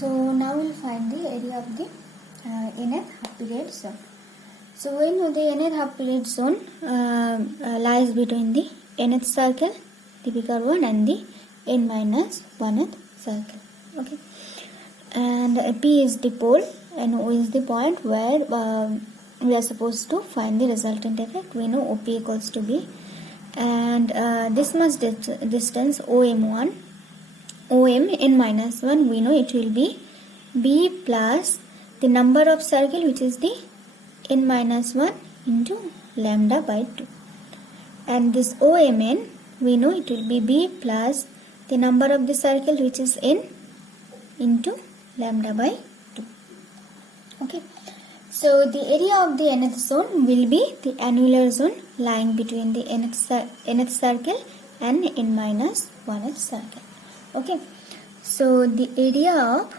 So now we'll find the area of the nth half period zone. So when the nth half period zone lies between the nth circle, the bigger one, and the n minus 1th circle. Okay, and P is the pole and O is the point where we are supposed to find the resultant effect. We know OP equals to B, and this much distance OM1, OM n minus 1, we know it will be B plus the number of circle, which is the n minus 1 into lambda by 2, and this OMN, we know it will be B plus the number of the circle, which is n into lambda by 2. Okay, so the area of the nth zone will be the annular zone lying between the nth circle and n minus 1th circle. Okay, so the area of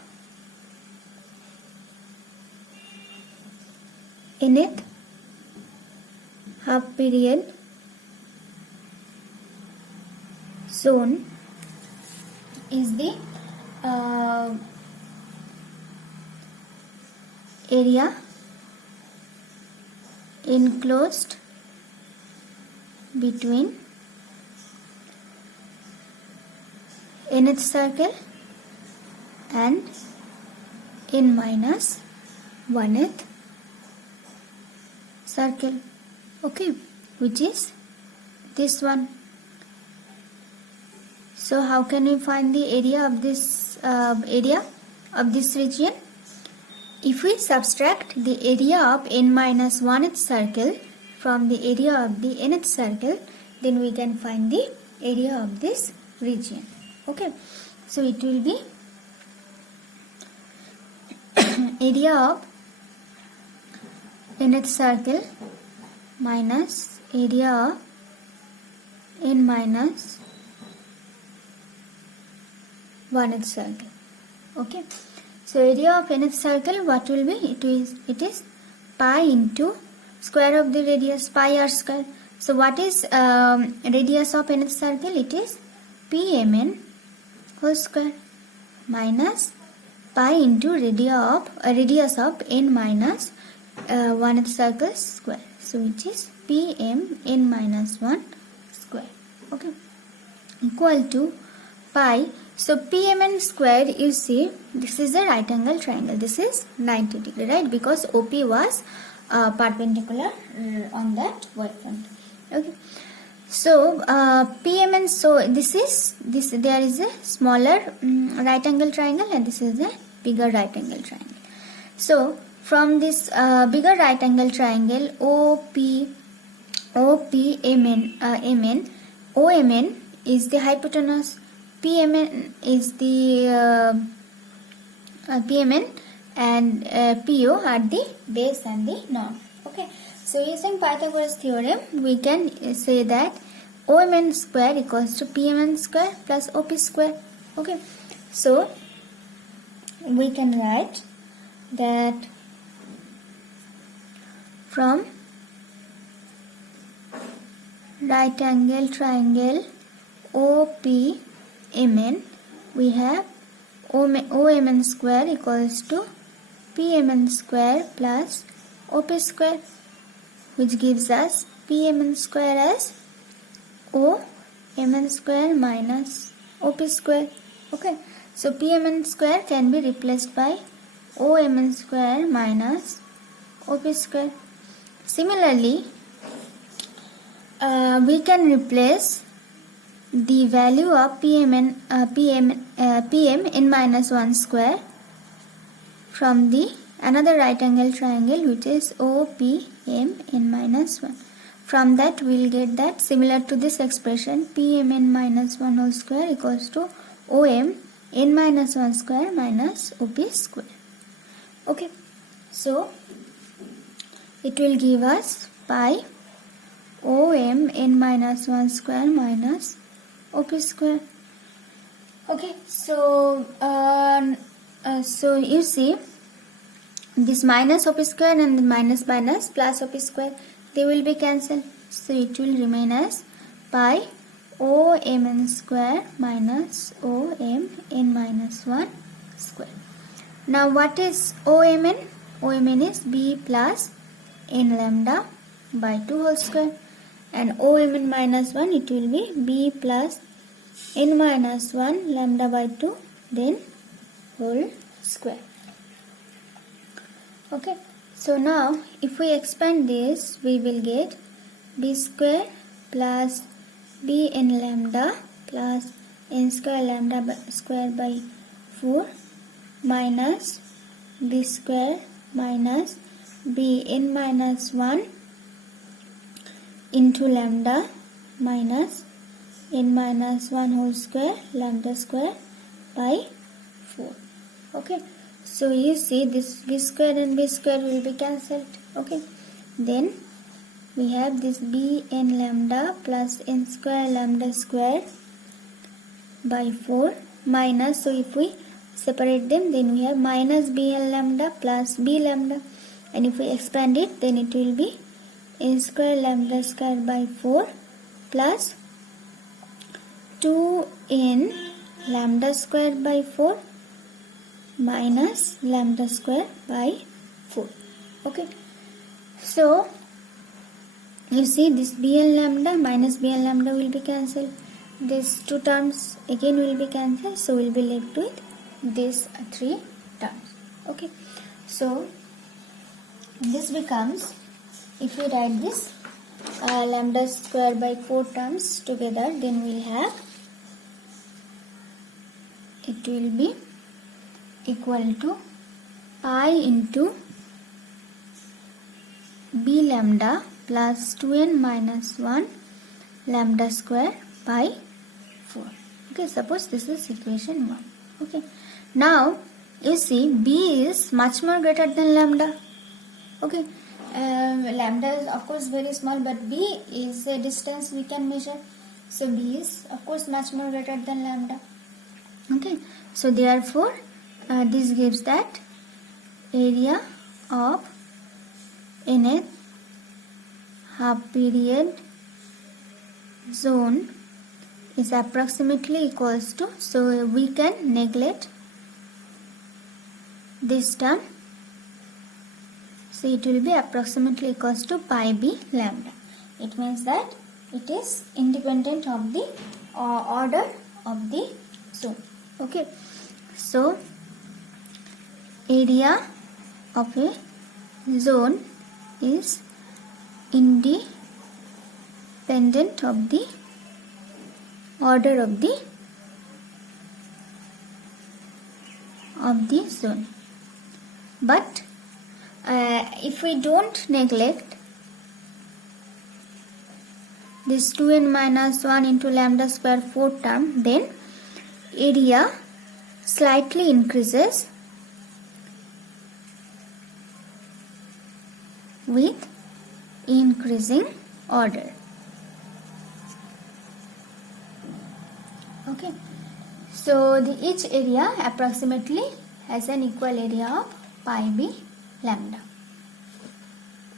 nth half period zone is the area enclosed between nth circle and n minus 1th circle. Okay, which is this one. So how can we find the area of this region? If we subtract the area of n minus 1th circle from the area of the nth circle, then we can find the area of this region. Okay, so it will be area of nth circle minus area of n minus 1th circle. Okay, so area of nth circle, what will be? It is pi into square of the radius, pi r square. So what is radius of nth circle? It is pmn whole square minus pi into radius of n minus 1th circle square. So which is pm n minus 1 square. Okay, equal to pi. So PMN square, you see, this is a right angle triangle. This is 90 degree, right? Because OP was perpendicular on that wavefront. Okay. So PMN. So there is a smaller right angle triangle, and this is a bigger right angle triangle. So from this bigger right angle triangle, OMN is the hypotenuse. PMN is the PMN, and PO are the base and the norm. Okay, so using Pythagoras theorem, we can say that OMN square equals to PMN square plus OP square. Okay, so we can write that from right angle triangle OPMN, we have OMN square equals to PMN square plus OP square, which gives us PMN square as OMN square minus OP square. Okay, so PMN square can be replaced by OMN square minus OP square. Similarly, we can replace the value of PM n minus 1 square from the another right angle triangle, which is OPM n minus 1. From that we will get that, similar to this expression, PM n minus 1 whole square equals to OM n minus 1 square minus OP square. Okay, so it will give us pi OM n minus 1 square minus OP square. Okay, so so you see, this minus OP square and the minus plus OP square, they will be cancelled. So it will remain as pi OMN square minus OMN minus 1 square. Now what is OMN? OMN is B plus n lambda by 2 whole square, and OMN minus 1, it will be B plus n minus 1 lambda by 2 then whole square. Okay, so now if we expand this, we will get B square plus B n lambda plus n square lambda square by 4 minus B square minus B n minus 1 into lambda minus n minus 1 whole square lambda square by 4. Okay, so you see this B square and B square will be cancelled. Okay, then we have this B n lambda plus n square lambda square by 4 minus, so if we separate them, then we have minus B n lambda plus B lambda, and if we expand it, then it will be n square lambda square by 4 plus 2n lambda square by 4 minus lambda square by 4. Okay, so you see this Bn lambda minus Bn lambda will be cancelled. These two terms again will be cancelled, so we will be left with these three terms. Okay, so this becomes, if we write this lambda square by 4 terms together, then we will have, it will be equal to pi into B lambda plus 2n minus 1 lambda square by 4. Okay, suppose this is equation 1. Okay, now you see B is much more greater than lambda. Okay, lambda is of course very small, but B is a distance we can measure, so B is of course much more greater than lambda. Okay, so therefore this gives that area of nth half period zone is approximately equals to, so we can neglect this term, so it will be approximately equals to pi b lambda. It means that it is independent of the order of the zone. Okay, so area of a zone is independent of the order of the zone. But if we don't neglect this 2n minus 1 into lambda square 4 term, then area slightly increases with increasing order. Okay, so each area approximately has an equal area of pi b lambda.